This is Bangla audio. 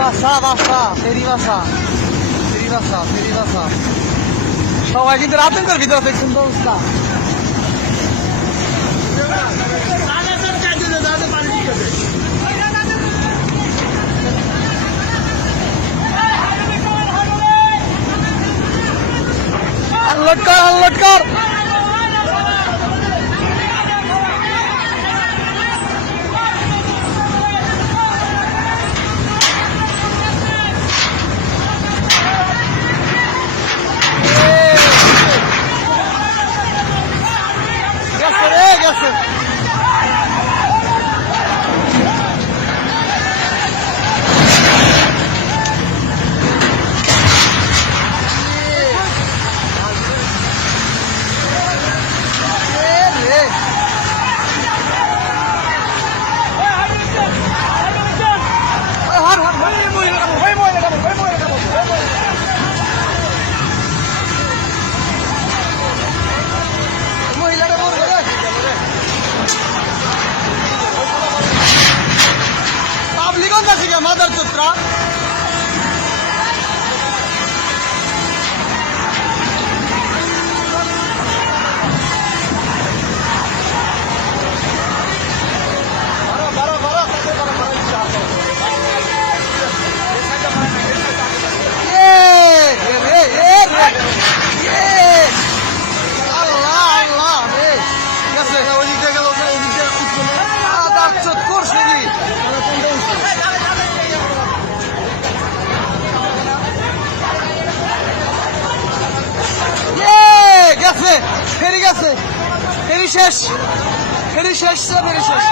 বাসা বাসা ফেরি বাসা ফেরি বাসা ফেরি বাসা সবাই কিন্তু আতঙ্কের ভিতরে দেখছেন তো কর, আনলোড কর। समाधान सूत्र ফেরি শেষ ফেরি শেষ ফেরি শেষ।